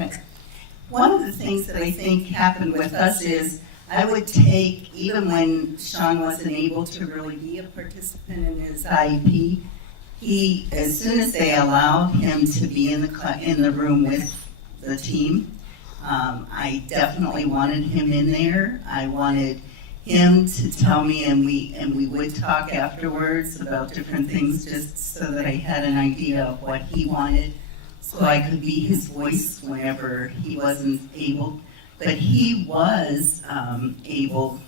Okay. One of the things that I think happened with us is I would take, even when Sean wasn't able to really be a participant in his IEP, as soon as they allowed him to be in the room with the team, I definitely wanted him in there. I wanted him to tell me, and we would talk afterwards about different things, just so that I had an idea of what he wanted, so I could be his voice whenever he wasn't able. But he was able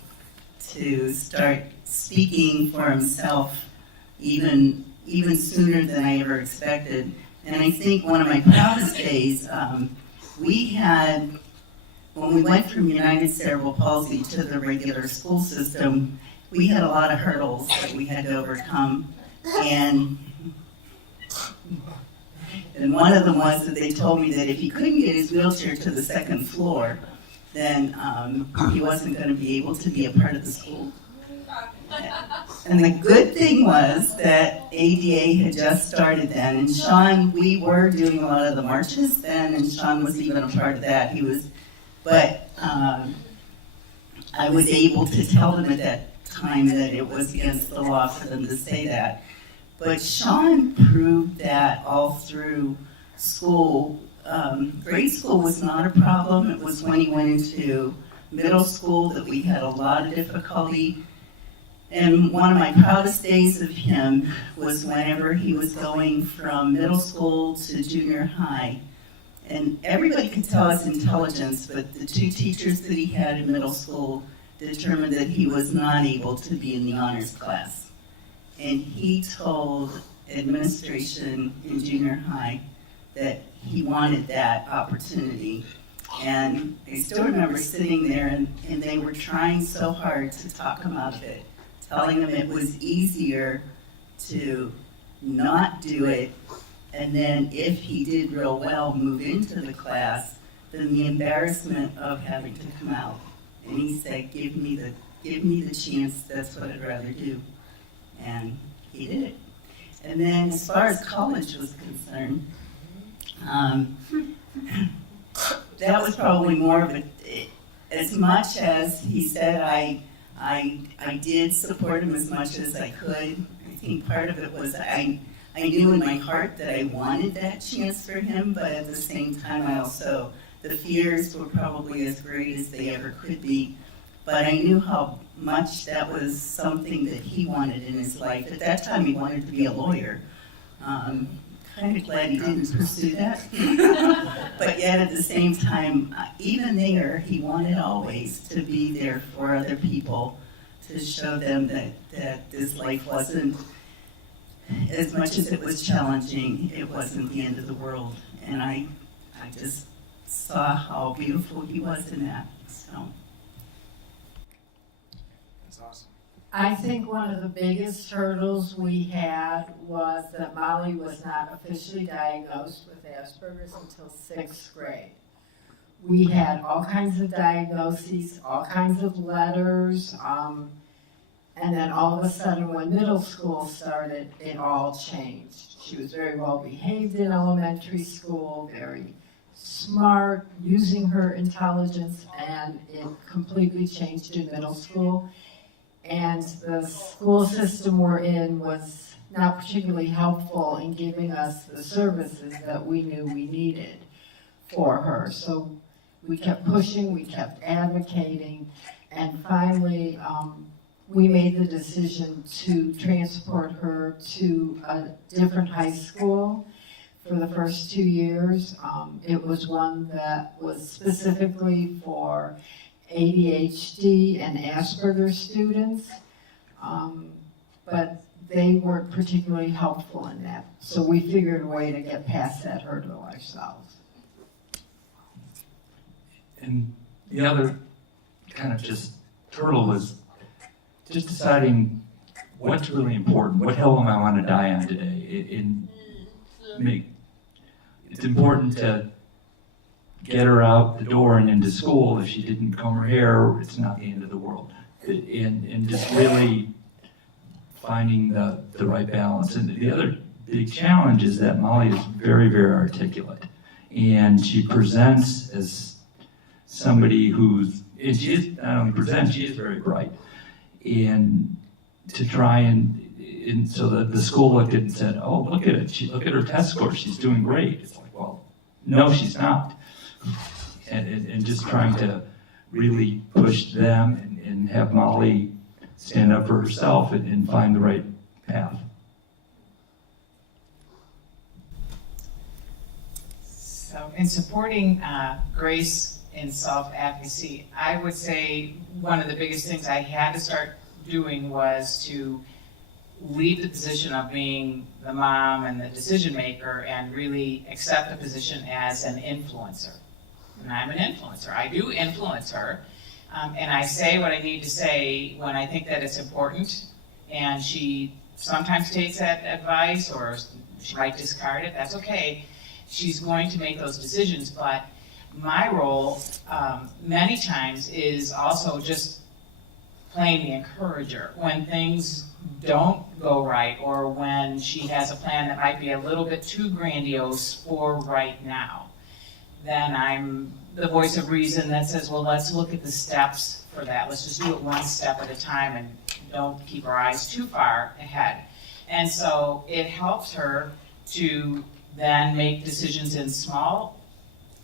to start speaking for himself even sooner than I ever expected. And I think one of my proudest days, we had, when we went from United Cerebral Palsy to the regular school system, we had a lot of hurdles that we had to overcome. And one of them was that they told me that if he couldn't get his wheelchair to the second floor, then he wasn't going to be able to be a part of the school. And the good thing was that ADA had just started then, and Sean, we were doing a lot of the marches then, and Sean was even a part of that. But I was able to tell them at that time that it was against the law for them to say that. But Sean proved that all through school. Grade school was not a problem. It was when he went into middle school that we had a lot of difficulty. And one of my proudest days of him was whenever he was going from middle school to junior high. And everybody could tell his intelligence, but the two teachers that he had in middle school determined that he was not able to be in the honors class. And he told administration in junior high that he wanted that opportunity. And I still remember sitting there and they were trying so hard to talk him out of it, telling him it was easier to not do it, and then if he did real well move into the class, than the embarrassment of having to come out. And he said, give me the chance, that's what I'd rather do. And he did it. And then as far as college was concerned, that was probably more of as much as he said I did support him as much as I could. I think part of it was I knew in my heart that I wanted that chance for him, but at the same time the fears were probably as great as they ever could be. But I knew how much that was something that he wanted in his life. At that time he wanted to be a lawyer. Kind of glad he didn't pursue that. But yet at the same time, even there, he wanted always to be there for other people, to show them that this life wasn't, as much as it was challenging, it wasn't the end of the world. And I just saw how beautiful he was in that. So. That's awesome. I think one of the biggest hurdles we had was that Molly was not officially diagnosed with Asperger's until 6th grade. We had all kinds of diagnoses, all kinds of letters, and then all of a sudden when middle school started, it all changed. She was very well behaved in elementary school, very smart, using her intelligence, and it completely changed in middle school. And the school system we're in was not particularly helpful in giving us the services that we knew we needed for her. So we kept pushing, we kept advocating, and finally we made the decision to transport her to a different high school for the first 2 years. It was one that was specifically for ADHD and Asperger's students, but they weren't particularly helpful in that. So we figured a way to get past that hurdle ourselves. And the other kind of just hurdle was just deciding what's really important. What hill am I want to die on today? It's important to get her out the door and into school. If she didn't comb her hair, it's not the end of the world. And just really finding the right balance. And the other big challenge is that Molly is very, very articulate. And she presents as somebody who's, and she is, not only presents, she is very bright. And to try and so that the school looked at it and said, oh, look at it, look at her test score, she's doing great. It's like, well, no, she's not. And just trying to really push them and have Molly stand up for herself and find the right path. So in supporting Grace in self-advocacy, I would say one of the biggest things I had to start doing was to leave the position of being the mom and the decision maker and really accept the position as an influencer. And I'm an influencer. I do influence her. And I say what I need to say when I think that it's important. And she sometimes takes that advice, or she might discard it. That's okay. She's going to make those decisions. But my role many times is also just playing the encourager when things don't go right, or when she has a plan that might be a little bit too grandiose for right now. Then I'm the voice of reason that says, well, let's look at the steps for that. Let's just do it one step at a time and don't keep our eyes too far ahead. And so it helps her to then make decisions in small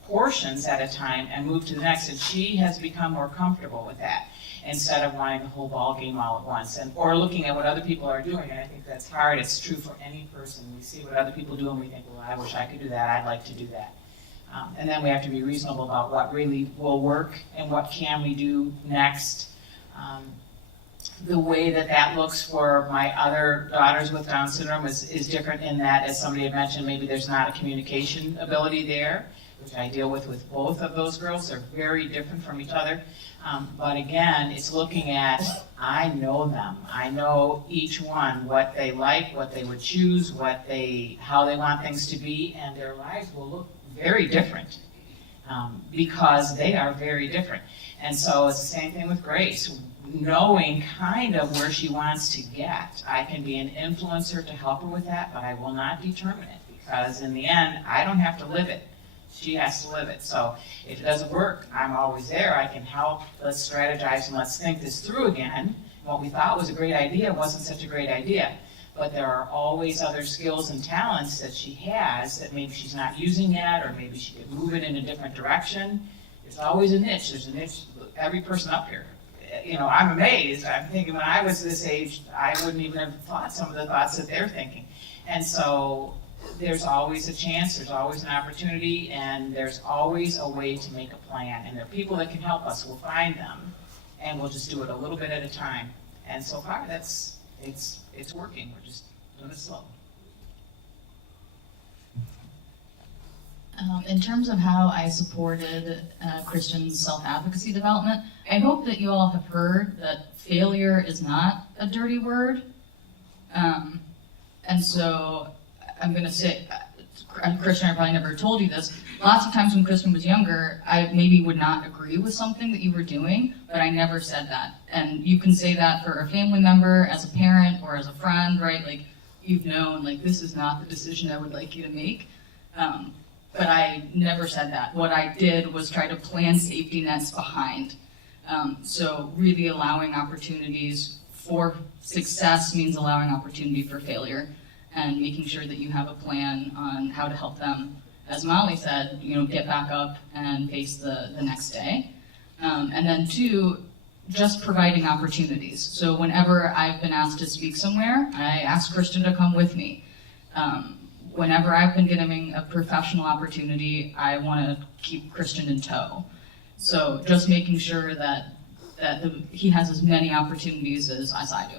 portions at a time and move to the next. And she has become more comfortable with that, instead of wanting the whole ball game all at once, or looking at what other people are doing. And I think that's hard. It's true for any person. We see what other people do and we think, well, I wish I could do that. I'd like to do that. And then we have to be reasonable about what really will work and what can we do next. The way that looks for my other daughters with Down syndrome is different in that, as somebody had mentioned, maybe there's not a communication ability there, which I deal with both of those girls. They're very different from each other. But again, it's looking at, I know them. I know each one, what they like, what they would choose, how they want things to be, and their lives will look very different because they are very different. And so it's the same thing with Grace. Knowing kind of where she wants to get, I can be an influencer to help her with that, but I will not determine it, because in the end, I don't have to live it. She has to live it. So if it doesn't work, I'm always there. I can help. Let's strategize and let's think this through again. What we thought was a great idea wasn't such a great idea. But there are always other skills and talents that she has that maybe she's not using yet, or maybe she could move it in a different direction. There's always a niche. There's a niche. Every person up here, I'm amazed. I'm thinking when I was this age, I wouldn't even have thought some of the thoughts that they're thinking. And so there's always a chance, there's always an opportunity, and there's always a way to make a plan. And there are people that can help us. We'll find them, and we'll just do it a little bit at a time. And so far, it's working. We're just doing it slow. In terms of how I supported Christian's self-advocacy development, I hope that you all have heard that failure is not a dirty word. And so I'm going to say, Christian, I probably never told you this, lots of times when Christian was younger, I maybe would not agree with something that you were doing, but I never said that. And you can say that for a family member, as a parent, or as a friend, right? Like, you've known, like, this is not the decision I would like you to make. But I never said that. What I did was try to plan safety nets behind. So really allowing opportunities for success means allowing opportunity for failure, and making sure that you have a plan on how to help them, as Molly said, get back up and face the next day. And then two, just providing opportunities. So whenever I've been asked to speak somewhere, I ask Christian to come with me. Whenever I've been getting a professional opportunity, I want to keep Christian in tow. So just making sure that he has as many opportunities as I do.